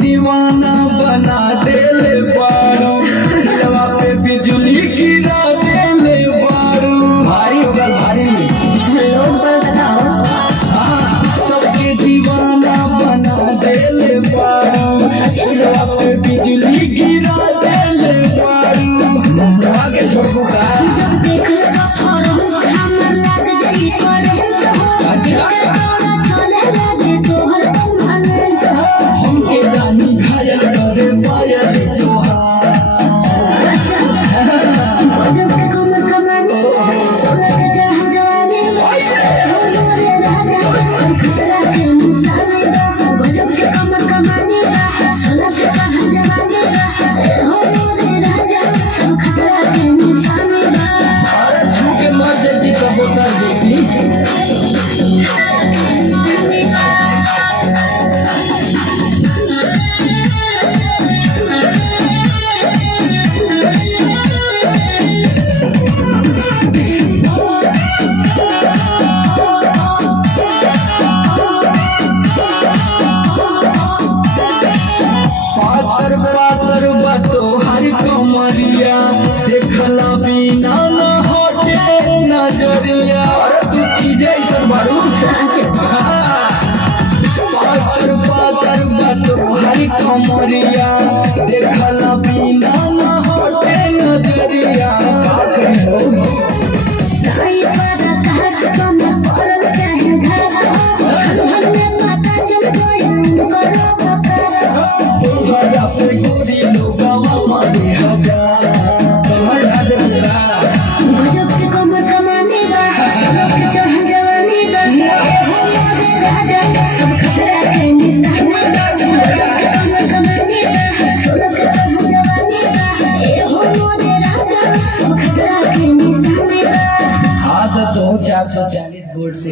दीवाना बना देले बारू, दिलवा पे बिजली गिरा देले बारू। भारी होगा भारी लोग पर बताओ। हाँ, सबके दीवाना बना देले बारू, दिलवा पे बिजली गिरा देले बारू। आगे छोड़ू का जब देखो फॉर्म हमर लगाई करे अच्छा चले लगे तोहर मन हमके रानी घायल करे पायल तोहार। अच्छा गजब के कमर कमाने सोलह के चाह जवानी मोरे राजा सब खतरा के निशाने गजब के कमर कमाने सोलह के चाह जवानी मोरे राजा सब खतरा के निशाने अरे छू के मर जाती कबूतर देती। पातर पातर बातो हरी कमरिया देखला बिना न हटे नजरिया। अरे तू चीज ऐसा बारू पातर पातर बातो हरी कमरिया देखला बिना न हटे नजरिया। साई पर आकाश समय पड़ल चाहे घाटा हमने पता चल गया करो तोहरा पे गोरी लोगवा मारे हजार कमर ढाल पूरा। गजब के कमर कमाने सब के चाह जवानी मोरे राजा सब खतरा के निशाने गजब के कमर कमाने सब के चाह जवानी मोरे राजा सब खतरा के निशाने। आज तो 440 बोर्ड से